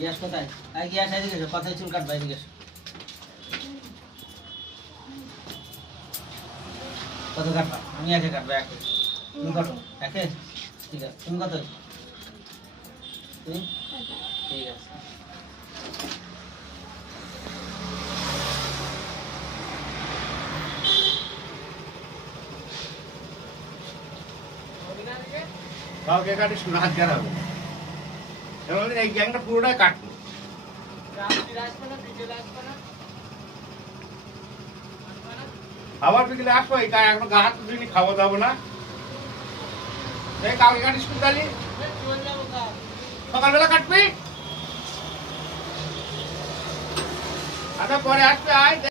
Gas কোথায়? Gas এদিকে এসো, কথায় চুল কাটবা, এদিকে এসো। কত কাটবা? আমি একে কাটবো, একে। তুমি কত? একে? ঠিক আছে। তুমি কত? তুমি? ঠিক আছে। কাউকে কাটিস না, হাত গেরা হবে। এবার এই গ্যাংটা পুরোটাই কাটবো। আবার বিকেলে আসবো, এই এখন গা হাত ধুইনি, খাওয়া দাবো না। এই কাউকে কাটিস কুতালি, সকালবেলা কাটবি, আচ্ছা পরে আসবে, আয়।